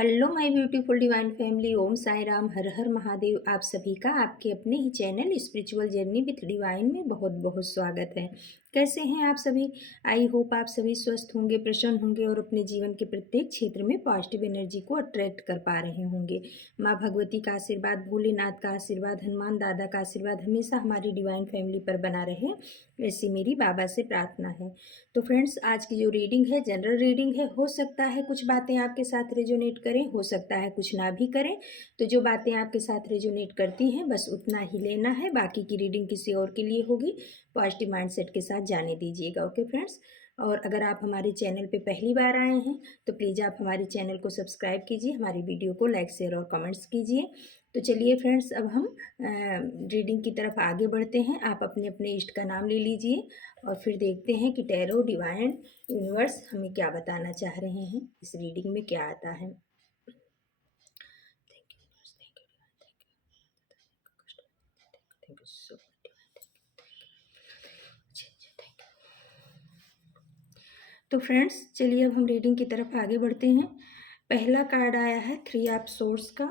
Hello my beautiful divine family. Om Sai Ram, हर हर महादेव। आप सभी का आपके अपने ही channel spiritual journey with divine में बहुत बहुत स्वागत है। कैसे हैं आप सभी? आई होप आप सभी स्वस्थ होंगे, प्रसन्न होंगे और अपने जीवन के प्रत्येक क्षेत्र में पॉजिटिव एनर्जी को अट्रैक्ट कर पा रहे होंगे। माँ भगवती का आशीर्वाद, भोलेनाथ का आशीर्वाद, हनुमान दादा का आशीर्वाद हमेशा हमारी डिवाइन फैमिली पर बना रहे, ऐसी मेरी बाबा से प्रार्थना है। तो फ्रेंड्स, आज की जो रीडिंग है जनरल रीडिंग है। हो सकता है कुछ बातें आपके साथ रेजोनेट करें, हो सकता है कुछ ना भी करें। तो जो बातें आपके साथ रेजोनेट करती हैं बस उतना ही लेना है, बाकी की रीडिंग किसी और के लिए होगी। पॉजिटिव माइंडसेट के साथ जाने दीजिएगा। Okay friends. और अगर आप हमारे चैनल पे पहली बार आए हैं तो प्लीज़ आप हमारे चैनल को सब्सक्राइब कीजिए, हमारी वीडियो को लाइक शेयर और कमेंट्स कीजिए। तो चलिए फ्रेंड्स, अब हम रीडिंग की तरफ आगे बढ़ते हैं। आप अपने अपने इष्ट का नाम ले लीजिए और फिर देखते हैं कि टैरो, डिवाइन, यूनिवर्स हमें क्या बताना चाह रहे हैं, इस रीडिंग में क्या आता है। Thank you so much. तो फ्रेंड्स, चलिए अब हम रीडिंग की तरफ आगे बढ़ते हैं। पहला कार्ड आया है 3 ऑफ सोर्ड्स का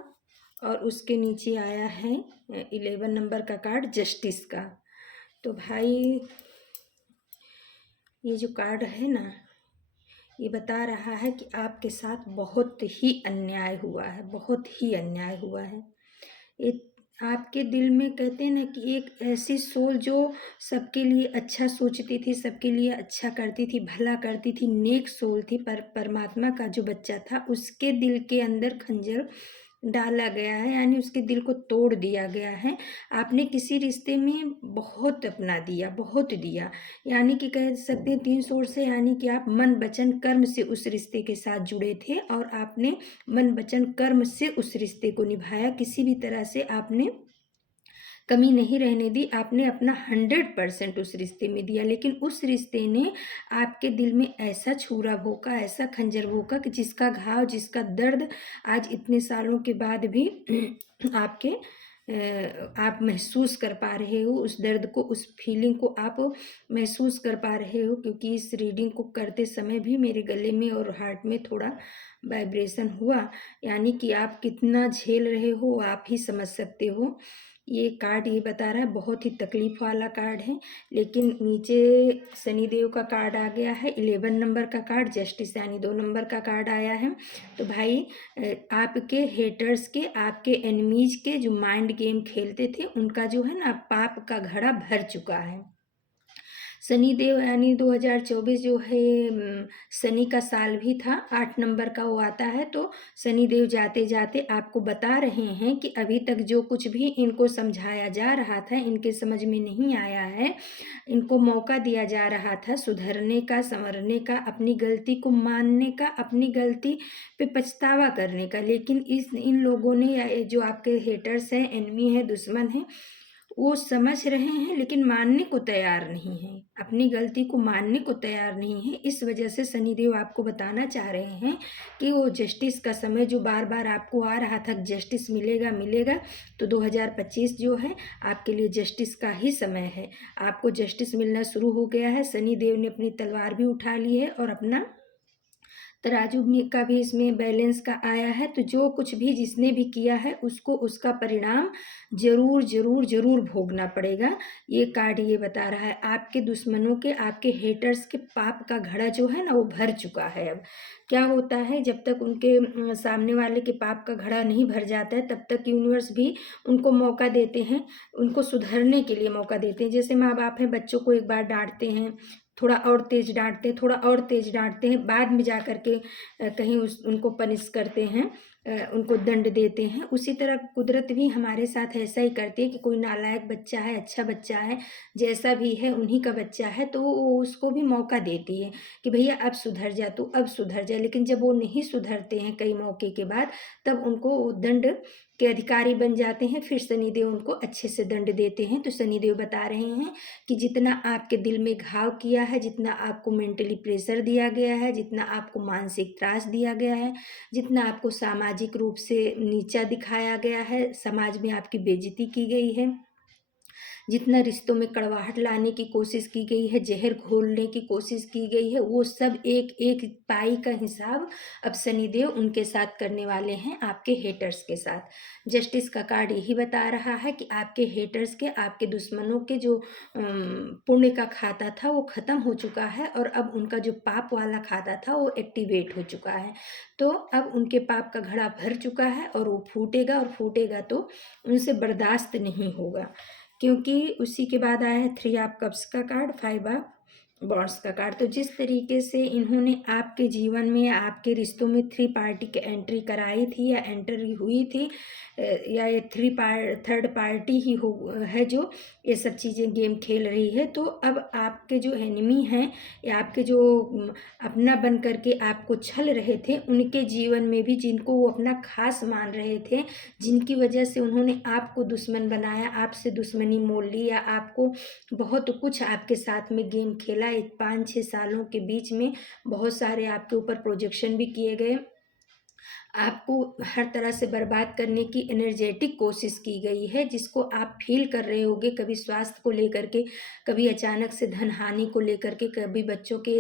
और उसके नीचे आया है 11 नंबर का कार्ड जस्टिस का। तो भाई, ये जो कार्ड है ना, ये बता रहा है कि आपके साथ बहुत ही अन्याय हुआ है, बहुत ही अन्याय हुआ है। ये आपके दिल में, कहते हैं ना कि एक ऐसी सोल जो सबके लिए अच्छा सोचती थी, सबके लिए अच्छा करती थी, भला करती थी, नेक सोल थी, पर परमात्मा का जो बच्चा था उसके दिल के अंदर खंजर डाला गया है, यानी उसके दिल को तोड़ दिया गया है। आपने किसी रिश्ते में बहुत अपना दिया, बहुत दिया, यानी कि कह सकते हैं 3 सोर्स से, यानी कि आप मन वचन कर्म से उस रिश्ते के साथ जुड़े थे और आपने मन वचन कर्म से उस रिश्ते को निभाया। किसी भी तरह से आपने कमी नहीं रहने दी, आपने अपना 100% उस रिश्ते में दिया। लेकिन उस रिश्ते ने आपके दिल में ऐसा छुरा भोंका, ऐसा खंजर भोंका कि जिसका घाव, जिसका दर्द आज इतने सालों के बाद भी आपके आप महसूस कर पा रहे हो। उस दर्द को, उस फीलिंग को आप महसूस कर पा रहे हो, क्योंकि इस रीडिंग को करते समय भी मेरे गले में और हार्ट में थोड़ा वाइब्रेशन हुआ। यानी कि आप कितना झेल रहे हो आप ही समझ सकते हो। ये कार्ड ये बता रहा है बहुत ही तकलीफ वाला कार्ड है। लेकिन नीचे शनिदेव का कार्ड आ गया है, 11 नंबर का कार्ड जस्टिस, यानी 2 नंबर का कार्ड आया है। तो भाई, आपके हेटर्स के, आपके एनिमीज के जो माइंड गेम खेलते थे, उनका जो है ना पाप का घड़ा भर चुका है। शनिदेव, यानी 2024 जो है शनि का साल भी था, 8 नंबर का वो आता है। तो शनिदेव जाते जाते आपको बता रहे हैं कि अभी तक जो कुछ भी इनको समझाया जा रहा था, इनके समझ में नहीं आया है। इनको मौका दिया जा रहा था सुधरने का, संवरने का, अपनी गलती को मानने का, अपनी गलती पे पछतावा करने का। लेकिन इन लोगों ने, या जो आपके हेटर्स हैं, एनिमी हैं, दुश्मन हैं, वो समझ रहे हैं लेकिन मानने को तैयार नहीं है, अपनी गलती को मानने को तैयार नहीं है। इस वजह से शनिदेव आपको बताना चाह रहे हैं कि वो जस्टिस का समय जो बार बार आपको आ रहा था, जस्टिस मिलेगा मिलेगा, तो 2025 जो है आपके लिए जस्टिस का ही समय है। आपको जस्टिस मिलना शुरू हो गया है। शनिदेव ने अपनी तलवार भी उठा ली है और अपना तराजू में का भी इसमें बैलेंस का आया है। तो जो कुछ भी जिसने भी किया है उसको उसका परिणाम जरूर जरूर जरूर भोगना पड़ेगा। ये कार्ड ये बता रहा है आपके दुश्मनों के, आपके हेटर्स के पाप का घड़ा जो है ना वो भर चुका है। अब क्या होता है, जब तक उनके सामने वाले के पाप का घड़ा नहीं भर जाता है तब तक यूनिवर्स भी उनको मौका देते हैं, उनको सुधरने के लिए मौका देते हैं। जैसे माँ बाप हैं, बच्चों को एक बार डांटते हैं, थोड़ा और तेज डांटते हैं, थोड़ा और तेज डांटते हैं, बाद में जा कर के कहीं उनको पनिश करते हैं, उनको दंड देते हैं। उसी तरह कुदरत भी हमारे साथ ऐसा ही करती है कि कोई नालायक बच्चा है, अच्छा बच्चा है, जैसा भी है उन्हीं का बच्चा है, तो वो उसको भी मौका देती है कि भैया अब सुधर जा, तू अब सुधर जा। लेकिन जब वो नहीं सुधरते हैं कई मौके के बाद, तब उनको दंड के अधिकारी बन जाते हैं। फिर शनिदेव उनको अच्छे से दंड देते हैं। तो शनिदेव बता रहे हैं कि जितना आपके दिल में घाव किया है, जितना आपको मेंटली प्रेशर दिया गया है, जितना आपको मानसिक त्रास दिया गया है, जितना आपको सामाजिक रूप से नीचा दिखाया गया है, समाज में आपकी बेइज्जती की गई है, जितना रिश्तों में कड़वाहट लाने की कोशिश की गई है, जहर घोलने की कोशिश की गई है, वो सब एक एक पाई का हिसाब अब सनी देओल उनके साथ करने वाले हैं, आपके हेटर्स के साथ। जस्टिस का कार्ड यही बता रहा है कि आपके हेटर्स के, आपके दुश्मनों के जो पुण्य का खाता था वो ख़त्म हो चुका है, और अब उनका जो पाप वाला खाता था वो एक्टिवेट हो चुका है। तो अब उनके पाप का घड़ा भर चुका है और वो फूटेगा, और फूटेगा तो उनसे बर्दाश्त नहीं होगा। क्योंकि उसी के बाद आया है 3 ऑफ कप्स का कार्ड, 5 ऑफ वॉन्ड्स का कार्ड। तो जिस तरीके से इन्होंने आपके जीवन में, आपके रिश्तों में 3 पार्टी की एंट्री कराई थी या एंट्री हुई थी, या ये थर्ड पार्टी ही हो है जो ये सब चीज़ें गेम खेल रही है। तो अब आपके जो एनिमी हैं, या आपके जो अपना बन करके आपको छल रहे थे, उनके जीवन में भी जिनको वो अपना खास मान रहे थे, जिनकी वजह से उन्होंने आपको दुश्मन बनाया, आपसे दुश्मनी मोल ली, या आपको बहुत कुछ आपके साथ में गेम खेला, 5-6 सालों के बीच में बहुत सारे आपके ऊपर प्रोजेक्शन भी किए गए, आपको हर तरह से बर्बाद करने की एनर्जेटिक कोशिश की गई है, जिसको आप फील कर रहे होगे, कभी स्वास्थ्य को लेकर के, कभी अचानक से धन हानि को लेकर के, कभी बच्चों के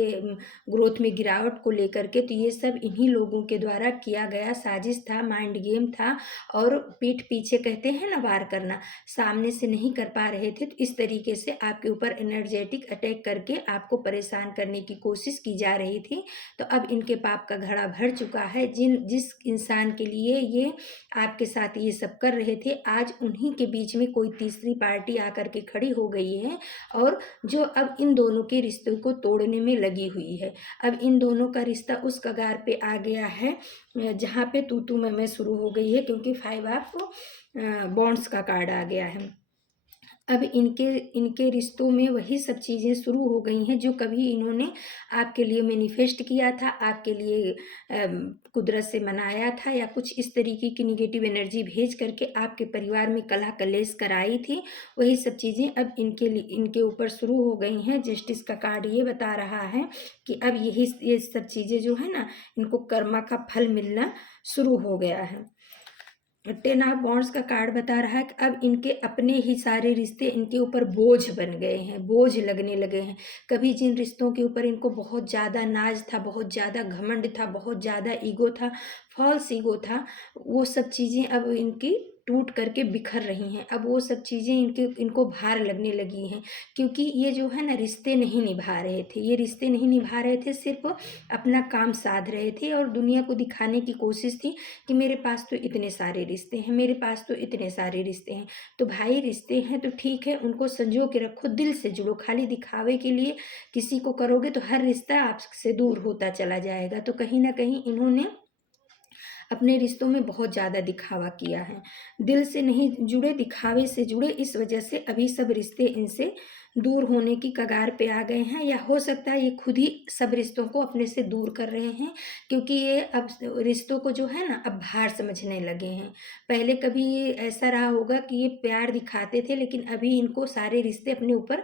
ग्रोथ में गिरावट को लेकर के। तो ये सब इन्हीं लोगों के द्वारा किया गया साजिश था, माइंड गेम था, और पीठ पीछे कहते हैं ना वार करना, सामने से नहीं कर पा रहे थे, तो इस तरीके से आपके ऊपर एनर्जेटिक अटैक करके आपको परेशान करने की कोशिश की जा रही थी। तो अब इनके पाप का घड़ा भर चुका है। जिस इंसान के लिए ये आपके साथ ये सब कर रहे थे, आज उन्हीं के बीच में कोई तीसरी पार्टी आकर के खड़ी हो गई है, और जो अब इन दोनों के रिश्तों को तोड़ने में लगी हुई है। अब इन दोनों का रिश्ता उस कगार पे आ गया है जहाँ पे तू तू मैं शुरू हो गई है, क्योंकि 5 ऑफ बॉन्ड्स का कार्ड आ गया है। अब इनके रिश्तों में वही सब चीज़ें शुरू हो गई हैं जो कभी इन्होंने आपके लिए मैनिफेस्ट किया था, आपके लिए कुदरत से मनाया था, या कुछ इस तरीके की निगेटिव एनर्जी भेज करके आपके परिवार में कलह कलेश कराई थी। वही सब चीज़ें अब इनके ऊपर शुरू हो गई हैं। जस्टिस का कार्ड ये बता रहा है कि अब ये सब चीज़ें जो है ना, इनको कर्मा का फल मिलना शुरू हो गया है। 10 ऑफ वॉन्ड्स का कार्ड बता रहा है कि अब इनके अपने ही सारे रिश्ते इनके ऊपर बोझ बन गए हैं, बोझ लगने लगे हैं। कभी जिन रिश्तों के ऊपर इनको बहुत ज़्यादा नाज था, बहुत ज़्यादा घमंड था, बहुत ज़्यादा ईगो था, फॉल्स ईगो था, वो सब चीज़ें अब इनकी टूट करके बिखर रही हैं। अब वो सब चीज़ें इनको भार लगने लगी हैं, क्योंकि ये जो है ना रिश्ते नहीं निभा रहे थे, ये रिश्ते नहीं निभा रहे थे, सिर्फ अपना काम साध रहे थे, और दुनिया को दिखाने की कोशिश थी कि मेरे पास तो इतने सारे रिश्ते हैं, मेरे पास तो इतने सारे रिश्ते हैं। तो भाई रिश्ते हैं तो ठीक है, उनको संजो के रखो, दिल से जुड़ो। खाली दिखावे के लिए किसी को करोगे तो हर रिश्ता आपसे दूर होता चला जाएगा। तो कहीं ना कहीं इन्होंने अपने रिश्तों में बहुत ज़्यादा दिखावा किया है, दिल से नहीं जुड़े, दिखावे से जुड़े। इस वजह से अभी सब रिश्ते इनसे दूर होने की कगार पे आ गए हैं, या हो सकता है ये खुद ही सब रिश्तों को अपने से दूर कर रहे हैं, क्योंकि ये अब रिश्तों को जो है ना अब भार समझने लगे हैं। पहले कभी ये ऐसा रहा होगा कि ये प्यार दिखाते थे, लेकिन अभी इनको सारे रिश्ते अपने ऊपर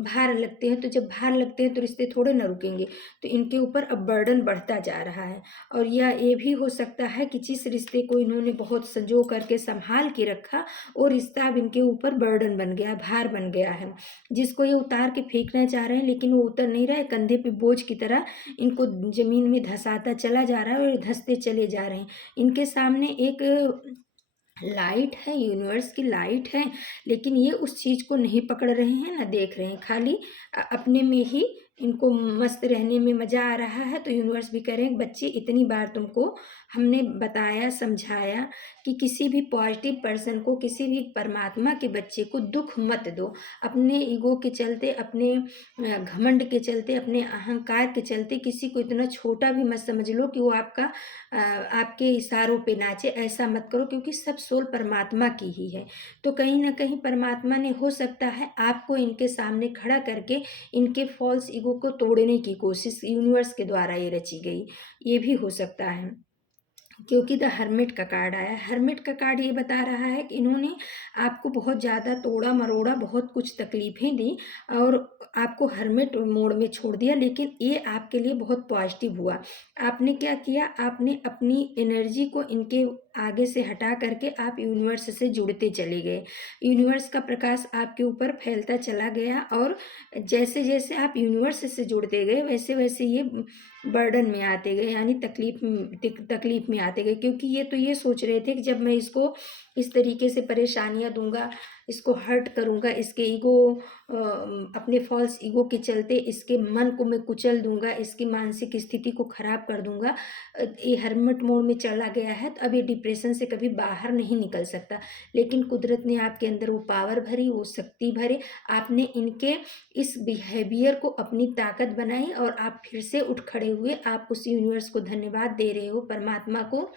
भार लगते हैं। तो जब भार लगते हैं तो रिश्ते थोड़े ना रुकेंगे, तो इनके ऊपर अब बर्डन बढ़ता जा रहा है। और या ये भी हो सकता है कि जिस रिश्ते को इन्होंने बहुत संजो करके संभाल के रखा, वो रिश्ता अब इनके ऊपर बर्डन बन गया, भार बन गया है, जिसको ये उतार के फेंकना चाह रहे हैं, लेकिन वो उतर नहीं रहा है। कंधे पे बोझ की तरह इनको जमीन में धंसाता चला जा रहा है, और धंसते चले जा रहे हैं। इनके सामने एक लाइट है, यूनिवर्स की लाइट है, लेकिन ये उस चीज़ को नहीं पकड़ रहे हैं, ना देख रहे हैं, खाली अपने में ही इनको मस्त रहने में मज़ा आ रहा है। तो यूनिवर्स भी कह रहे हैं बच्चे, इतनी बार तुमको हमने बताया, समझाया कि किसी भी पॉजिटिव पर्सन को, किसी भी परमात्मा के बच्चे को दुख मत दो। अपने ईगो के चलते, अपने घमंड के चलते, अपने अहंकार के चलते किसी को इतना छोटा भी मत समझ लो कि वो आपके इशारों पे नाचे। ऐसा मत करो, क्योंकि सब सोल परमात्मा की ही है। तो कहीं ना कहीं परमात्मा ने, हो सकता है, आपको इनके सामने खड़ा करके इनके फॉल्स ईगो को तोड़ने की कोशिश यूनिवर्स के द्वारा ये रची गई, ये भी हो सकता है। क्योंकि द हर्मिट का कार्ड आया, हर्मिट का कार्ड ये बता रहा है कि इन्होंने आपको बहुत ज़्यादा तोड़ा मरोड़ा, बहुत कुछ तकलीफ़ें दी, और आपको हर्मिट मोड में छोड़ दिया, लेकिन ये आपके लिए बहुत पॉजिटिव हुआ। आपने क्या किया, आपने अपनी एनर्जी को इनके आगे से हटा करके आप यूनिवर्स से जुड़ते चले गए। यूनिवर्स का प्रकाश आपके ऊपर फैलता चला गया, और जैसे जैसे आप यूनिवर्स से जुड़ते गए वैसे वैसे ये बर्डन में आते गए, यानी तकलीफ में आते गए, क्योंकि ये तो ये सोच रहे थे कि जब मैं इसको इस तरीके से परेशानियां दूंगा, इसको हर्ट करूंगा, इसके अपने फॉल्स ईगो के चलते इसके मन को मैं कुचल दूंगा, इसकी मानसिक स्थिति को खराब कर दूंगा, ये हर्मिट मोड में चला गया है, तो अब ये डिप्रेशन से कभी बाहर नहीं निकल सकता। लेकिन कुदरत ने आपके अंदर वो पावर भरी, वो शक्ति भरे, आपने इनके इस बिहेवियर को अपनी ताकत बनाई, और आप फिर से उठ खड़े हुए। आप उस यूनिवर्स को धन्यवाद दे रहे हो, परमात्मा को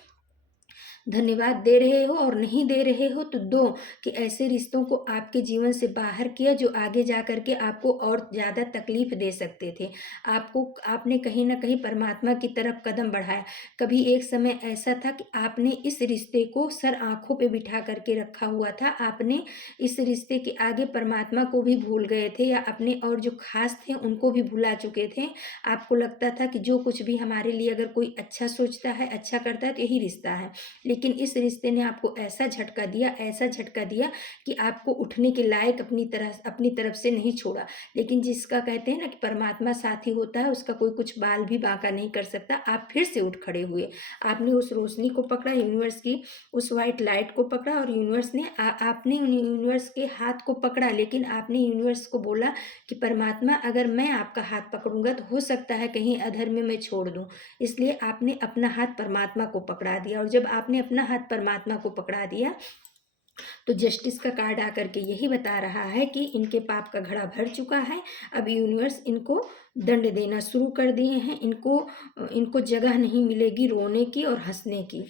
धन्यवाद दे रहे हो, और नहीं दे रहे हो तो दो, कि ऐसे रिश्तों को आपके जीवन से बाहर किया जो आगे जा कर के आपको और ज़्यादा तकलीफ दे सकते थे। आपने कहीं ना कहीं परमात्मा की तरफ कदम बढ़ाया। कभी एक समय ऐसा था कि आपने इस रिश्ते को सर आंखों पे बिठा करके रखा हुआ था, आपने इस रिश्ते के आगे परमात्मा को भी भूल गए थे, या अपने और जो खास थे उनको भी भुला चुके थे। आपको लगता था कि जो कुछ भी हमारे लिए अगर कोई अच्छा सोचता है, अच्छा करता है, तो यही रिश्ता है। लेकिन इस रिश्ते ने आपको ऐसा झटका दिया, ऐसा झटका दिया कि आपको उठने के लायक अपनी तरफ से नहीं छोड़ा। लेकिन जिसका कहते हैं ना कि परमात्मा साथी होता है, उसका कोई कुछ बाल भी बांका नहीं कर सकता। आप फिर से उठ खड़े हुए, आपने उस रोशनी को पकड़ा, यूनिवर्स की उस वाइट लाइट को पकड़ा, और यूनिवर्स ने आपने यूनिवर्स के हाथ को पकड़ा। लेकिन आपने यूनिवर्स को बोला कि परमात्मा, अगर मैं आपका हाथ पकड़ूंगा तो हो सकता है कहीं अधर में मैं छोड़ दूं। इसलिए आपने अपना हाथ परमात्मा को पकड़ा दिया, और जब आपने अपना हाथ परमात्मा को पकड़ा दिया तो जस्टिस का कार्ड आकर के यही बता रहा है कि इनके पाप का घड़ा भर चुका है। अब यूनिवर्स इनको दंड देना शुरू कर दिए हैं। इनको जगह नहीं मिलेगी रोने की और हंसने की।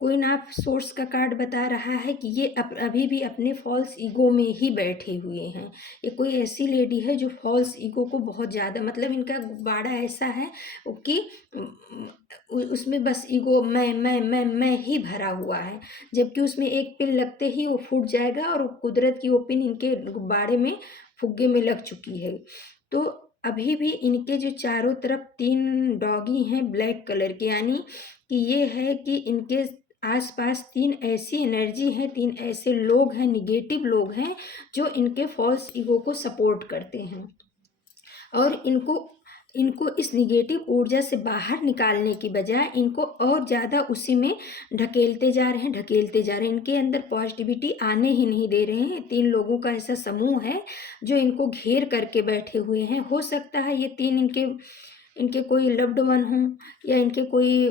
कोई ना सोर्स का कार्ड बता रहा है कि ये अभी भी अपने फॉल्स ईगो में ही बैठे हुए हैं। ये कोई ऐसी लेडी है जो फॉल्स ईगो को बहुत ज़्यादा, मतलब इनका गुब्बारा ऐसा है कि उसमें बस ईगो मैं ही भरा हुआ है, जबकि उसमें एक पिन लगते ही वो फूट जाएगा, और कुदरत की वो पिन इनके गुब्बारे में, फुग्गे में लग चुकी है। तो अभी भी इनके जो चारों तरफ 3 डॉगी हैं ब्लैक कलर के, यानी कि ये है कि इनके आसपास 3 ऐसी एनर्जी है, 3 ऐसे लोग हैं, निगेटिव लोग हैं, जो इनके फॉल्स ईगो को सपोर्ट करते हैं, और इनको इनको इस निगेटिव ऊर्जा से बाहर निकालने की बजाय इनको और ज़्यादा उसी में ढकेलते जा रहे हैं, ढकेलते जा रहे हैं। इनके अंदर पॉजिटिविटी आने ही नहीं दे रहे हैं। 3 लोगों का ऐसा समूह है जो इनको घेर करके बैठे हुए हैं। हो सकता है ये 3 इनके इनके कोई लव्ड वन हों, या इनके कोई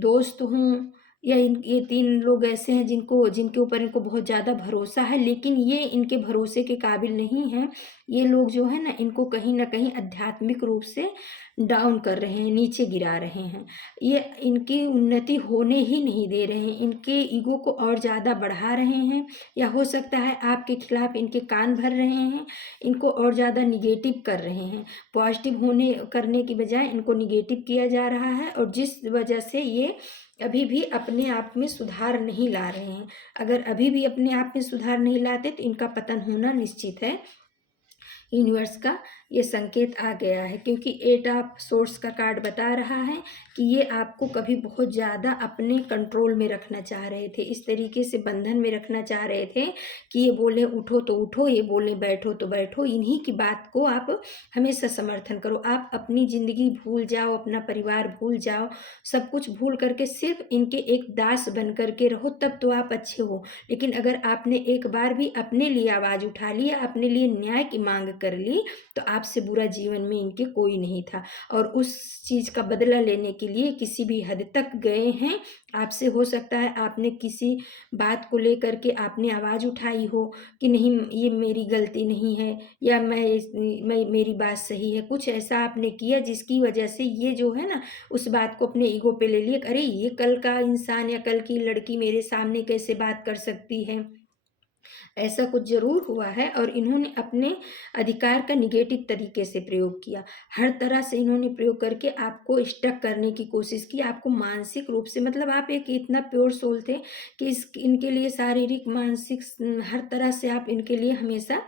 दोस्त हों, या ये 3 लोग ऐसे हैं जिनके ऊपर इनको बहुत ज़्यादा भरोसा है, लेकिन ये इनके भरोसे के काबिल नहीं हैं। ये लोग जो है ना, इनको कहीं ना कहीं आध्यात्मिक रूप से डाउन कर रहे हैं, नीचे गिरा रहे हैं। ये इनकी उन्नति होने ही नहीं दे रहे हैं, इनके ईगो को और ज़्यादा बढ़ा रहे हैं, या हो सकता है आपके खिलाफ इनके कान भर रहे हैं, इनको और ज़्यादा निगेटिव कर रहे हैं। पॉजिटिव होने करने की बजाय इनको निगेटिव किया जा रहा है, और जिस वजह से ये अभी भी अपने आप में सुधार नहीं ला रहे हैं। अगर अभी भी अपने आप में सुधार नहीं लाते तो इनका पतन होना निश्चित है। यूनिवर्स का ये संकेत आ गया है, क्योंकि 8 ऑफ सोर्स का कार्ड बता रहा है कि ये आपको कभी बहुत ज़्यादा अपने कंट्रोल में रखना चाह रहे थे, इस तरीके से बंधन में रखना चाह रहे थे कि ये बोले उठो तो उठो, ये बोले बैठो तो बैठो, इन्हीं की बात को आप हमेशा समर्थन करो। आप अपनी ज़िंदगी भूल जाओ, अपना परिवार भूल जाओ, सब कुछ भूल करके सिर्फ इनके एक दास बन करके रहो, तब तो आप अच्छे हो। लेकिन अगर आपने एक बार भी अपने लिए आवाज़ उठा ली, अपने लिए न्याय की मांग कर ली, तो आपसे बुरा जीवन में इनके कोई नहीं था, और उस चीज़ का बदला लेने के लिए किसी भी हद तक गए हैं। आपसे हो सकता है आपने किसी बात को लेकर के आपने आवाज़ उठाई हो कि नहीं, ये मेरी गलती नहीं है, या मैं मेरी बात सही है, कुछ ऐसा आपने किया जिसकी वजह से ये जो है ना, उस बात को अपने ईगो पे ले लिए। अरे ये कल का इंसान या कल की लड़की मेरे सामने कैसे बात कर सकती है, ऐसा कुछ ज़रूर हुआ है और इन्होंने अपने अधिकार का निगेटिव तरीके से प्रयोग किया। हर तरह से इन्होंने प्रयोग करके आपको स्टक करने की कोशिश की, आपको मानसिक रूप से, मतलब आप एक इतना प्योर सोल थे कि इनके लिए शारीरिक, मानसिक हर तरह से आप इनके लिए हमेशा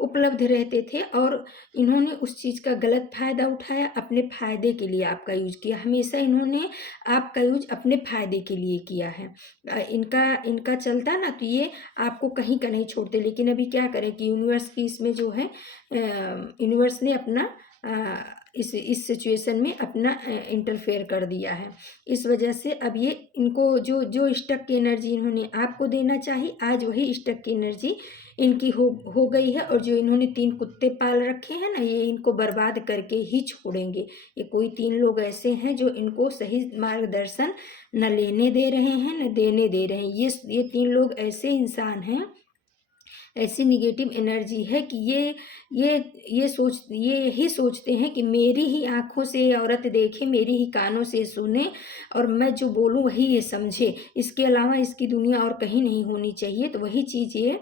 उपलब्ध रहते थे और इन्होंने उस चीज़ का गलत फ़ायदा उठाया, अपने फ़ायदे के लिए आपका यूज़ किया। हमेशा इन्होंने आपका यूज़ अपने फ़ायदे के लिए किया है। इनका इनका चलता ना तो ये आपको कहीं का नहीं छोड़ते, लेकिन अभी क्या करें कि यूनिवर्स की इसमें जो है यूनिवर्स ने अपना इस सिचुएशन में अपना इंटरफेयर कर दिया है। इस वजह से अब ये इनको जो जो स्टक की एनर्जी इन्होंने आपको देना चाहिए, आज वही स्टक की एनर्जी इनकी हो गई है और जो इन्होंने 3 कुत्ते पाल रखे हैं ना, ये इनको बर्बाद करके ही छोड़ेंगे। ये कोई 3 लोग ऐसे हैं जो इनको सही मार्गदर्शन न लेने दे रहे हैं, न देने दे रहे हैं। ये 3 लोग ऐसे इंसान हैं, ऐसी निगेटिव एनर्जी है कि ये यही सोचते हैं कि मेरी ही आँखों से ये औरत देखे, मेरी ही कानों से सुने और मैं जो बोलूँ वही ये समझे। इसके अलावा इसकी दुनिया और कहीं नहीं होनी चाहिए, तो वही चीज़ ये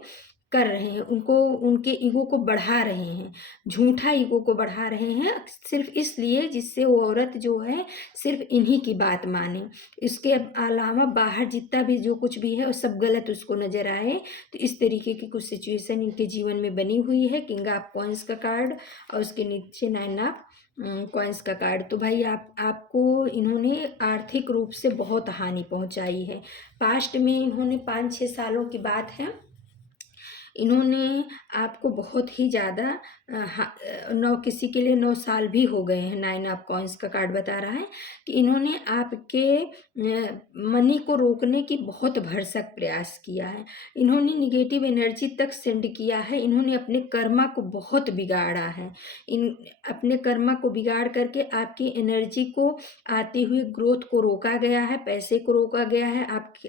कर रहे हैं। उनके ईगो को बढ़ा रहे हैं, झूठा ईगो को बढ़ा रहे हैं, सिर्फ़ इसलिए जिससे वो औरत जो है सिर्फ़ इन्हीं की बात माने। इसके अलावा बाहर जितना भी जो कुछ भी है वो सब गलत उसको नज़र आए। तो इस तरीके की कुछ सिचुएशन इनके जीवन में बनी हुई है। किंग ऑफ कॉइन्स का कार्ड और उसके नीचे 9 ऑफ कॉइन्स का कार्ड। तो भाई आपको इन्होंने आर्थिक रूप से बहुत हानि पहुंचाई है। पास्ट में इन्होंने 5-6 सालों की बात है, इन्होंने आपको बहुत ही ज़्यादा 9 किसी के लिए 9 साल भी हो गए हैं। 9 ऑफ कॉइन्स का कार्ड बता रहा है कि इन्होंने आपके मनी को रोकने की बहुत भरसक प्रयास किया है। इन्होंने निगेटिव एनर्जी तक सेंड किया है। इन्होंने अपने कर्मा को बहुत बिगाड़ा है। अपने कर्मा को बिगाड़ करके आपकी एनर्जी को आते हुए ग्रोथ को रोका गया है, पैसे को रोका गया है,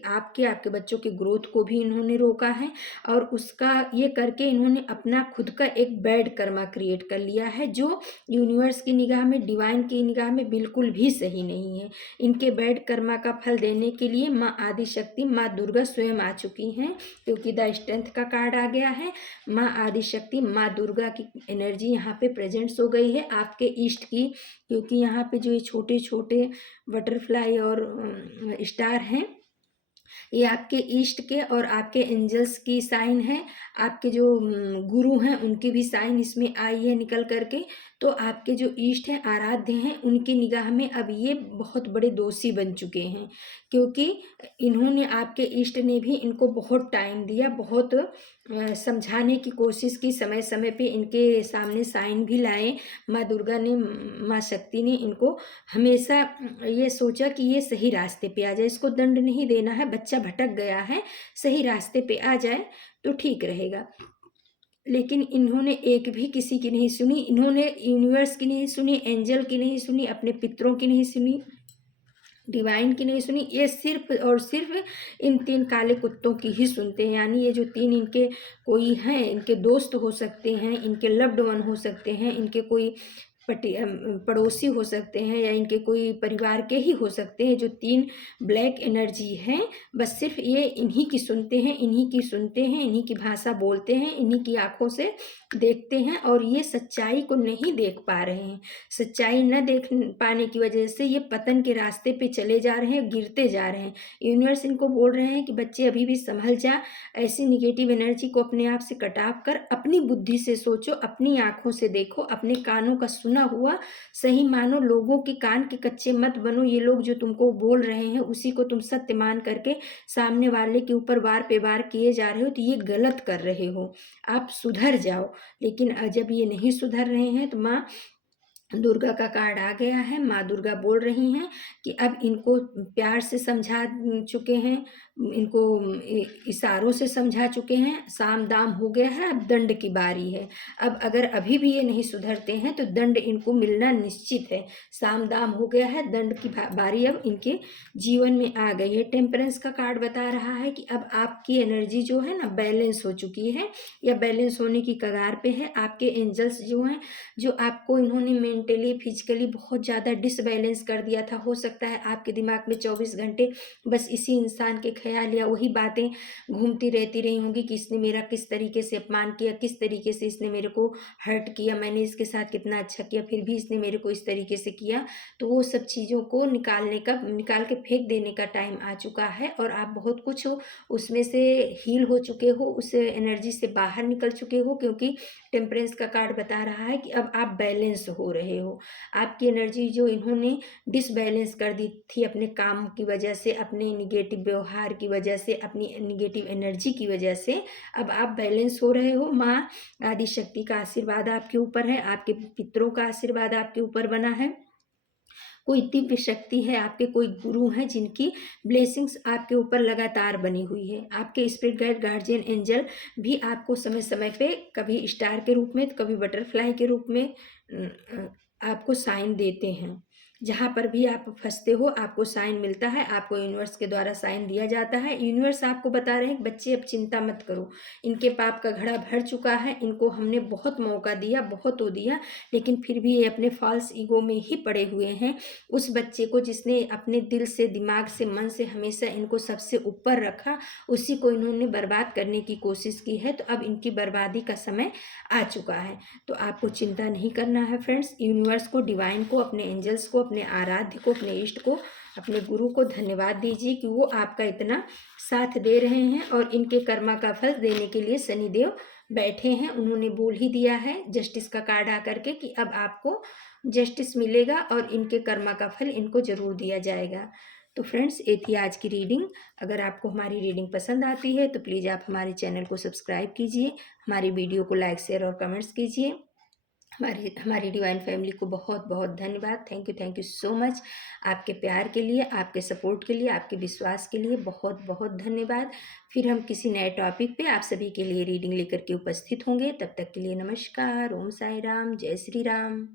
आपके बच्चों के ग्रोथ को भी इन्होंने रोका है और उसका ये करके इन्होंने अपना खुद का एक बैड कर्मा क्रिएट कर लिया है, जो यूनिवर्स की निगाह में, डिवाइन की निगाह में बिल्कुल भी सही नहीं है। इनके बैड कर्मा का फल देने के लिए माँ आदि शक्ति, माँ दुर्गा स्वयं आ चुकी हैं, क्योंकि द स्ट्रेंथ का कार्ड आ गया है। माँ आदि शक्ति, माँ दुर्गा की एनर्जी यहाँ पे प्रेजेंट्स हो गई है आपके ईस्ट की, क्योंकि यहाँ पे जो ये छोटे छोटे बटरफ्लाई और स्टार हैं, ये आपके ईस्ट के और आपके एंजल्स की साइन है। आपके जो गुरु हैं उनकी भी साइन इसमें आई है निकल करके। तो आपके जो ईस्ट हैं, आराध्य हैं, उनकी निगाह में अब ये बहुत बड़े दोषी बन चुके हैं, क्योंकि इन्होंने, आपके ईस्ट ने भी इनको बहुत टाइम दिया, बहुत समझाने की कोशिश की, समय समय पे इनके सामने साइन भी लाए। माँ दुर्गा ने, माँ शक्ति ने इनको हमेशा ये सोचा कि ये सही रास्ते पे आ जाए, इसको दंड नहीं देना है, बच्चा भटक गया है, सही रास्ते पे आ जाए तो ठीक रहेगा। लेकिन इन्होंने एक भी किसी की नहीं सुनी। इन्होंने यूनिवर्स की नहीं सुनी, एंजल की नहीं सुनी, अपने पितरों की नहीं सुनी, डिवाइन की नहीं सुनी। ये सिर्फ और सिर्फ इन 3 काले कुत्तों की ही सुनते हैं। यानी ये जो 3 इनके कोई हैं, इनके दोस्त हो सकते हैं, इनके लव्ड वन हो सकते हैं, इनके कोई पड़ोसी हो सकते हैं, या इनके कोई परिवार के ही हो सकते हैं। जो 3 ब्लैक एनर्जी हैं, बस सिर्फ ये इन्हीं की सुनते हैं, इन्हीं की सुनते हैं, इन्हीं की भाषा बोलते हैं, इन्हीं की आंखों से देखते हैं और ये सच्चाई को नहीं देख पा रहे हैं। सच्चाई न देख पाने की वजह से ये पतन के रास्ते पे चले जा रहे हैं, गिरते जा रहे हैं। यूनिवर्स इनको बोल रहे हैं कि बच्चे अभी भी संभल जा, ऐसी निगेटिव एनर्जी को अपने आप से कटाव कर, अपनी बुद्धि से सोचो, अपनी आंखों से देखो, अपने कानों का सुना हुआ सही मानो, लोगों के कान के कच्चे मत बनो। ये लोग जो तुमको बोल रहे हैं उसी को तुम सत्य मान करके सामने वाले के ऊपर वार पे वार किए जा रहे हो, तो ये गलत कर रहे हो, आप सुधर जाओ। लेकिन जब ये नहीं सुधर रहे हैं तो माँ दुर्गा का कार्ड आ गया है। माँ दुर्गा बोल रही हैं कि अब इनको प्यार से समझा चुके हैं, इनको इशारों से समझा चुके हैं, साम दाम हो गया है, अब दंड की बारी है। अब अगर अभी भी ये नहीं सुधरते हैं तो दंड इनको मिलना निश्चित है। साम दाम हो गया है, दंड की बारी अब इनके जीवन में आ गई है। टेम्परेंस का कार्ड बता रहा है कि अब आपकी एनर्जी जो है ना, बैलेंस हो चुकी है या बैलेंस होने की कगार पे है। आपके एंजल्स जो हैं, जो आपको इन्होंने मेंटली, फिजिकली बहुत ज़्यादा डिसबैलेंस कर दिया था, हो सकता है आपके दिमाग में 24 घंटे बस इसी इंसान के ख्याल या वही बातें घूमती रहती रही होंगी कि इसने मेरा किस तरीके से अपमान किया, किस तरीके से इसने मेरे को हर्ट किया, मैंने इसके साथ कितना अच्छा किया, फिर भी इसने मेरे को इस तरीके से किया। तो वो सब चीज़ों को निकाल के फेंक देने का टाइम आ चुका है, और आप बहुत कुछ उसमें से हील हो चुके हो, उस एनर्जी से बाहर निकल चुके हो, क्योंकि टेम्परेंस का कार्ड बता रहा है कि अब आप बैलेंस हो रहे हो। आपकी एनर्जी जो इन्होंने डिसबैलेंस कर दी थी अपने काम की वजह से, अपने निगेटिव व्यवहार की वजह से, अपनी निगेटिव एनर्जी की वजह से, अब आप बैलेंस हो रहे हो। माँ आदि शक्ति का आशीर्वाद आपके ऊपर है, आपके पितरों का आशीर्वाद आपके ऊपर बना है, कोई दिव्य शक्ति है, आपके कोई गुरु हैं जिनकी ब्लेसिंग्स आपके ऊपर लगातार बनी हुई है। आपके स्पिरिट गाइड, गार्जियन एंजल भी आपको समय समय पे कभी स्टार के रूप में तो कभी बटरफ्लाई के रूप में आपको साइन देते हैं। जहाँ पर भी आप फंसते हो आपको साइन मिलता है, आपको यूनिवर्स के द्वारा साइन दिया जाता है। यूनिवर्स आपको बता रहे हैं बच्चे अब चिंता मत करो, इनके पाप का घड़ा भर चुका है, इनको हमने बहुत मौका दिया, बहुत वो दिया, लेकिन फिर भी ये अपने फॉल्स ईगो में ही पड़े हुए हैं। उस बच्चे को जिसने अपने दिल से, दिमाग से, मन से हमेशा इनको सबसे ऊपर रखा, उसी को इन्होंने बर्बाद करने की कोशिश की है। तो अब इनकी बर्बादी का समय आ चुका है। तो आपको चिंता नहीं करना है फ्रेंड्स। यूनिवर्स को, डिवाइन को, अपने एंजल्स को, अपने आराध्य को, अपने इष्ट को, अपने गुरु को धन्यवाद दीजिए कि वो आपका इतना साथ दे रहे हैं, और इनके कर्मा का फल देने के लिए शनिदेव बैठे हैं। उन्होंने बोल ही दिया है जस्टिस का कार्ड आकर के कि अब आपको जस्टिस मिलेगा और इनके कर्मा का फल इनको जरूर दिया जाएगा। तो फ्रेंड्स, ये थी आज की रीडिंग। अगर आपको हमारी रीडिंग पसंद आती है तो प्लीज़ आप हमारे चैनल को सब्सक्राइब कीजिए, हमारी वीडियो को लाइक, शेयर और कमेंट्स कीजिए। हमारी डिवाइन फैमिली को बहुत बहुत धन्यवाद। Thank you so much. आपके प्यार के लिए, आपके सपोर्ट के लिए, आपके विश्वास के लिए बहुत बहुत धन्यवाद। फिर हम किसी नए टॉपिक पे आप सभी के लिए रीडिंग लेकर के उपस्थित होंगे। तब तक के लिए नमस्कार। ओम साई राम, जय श्री राम।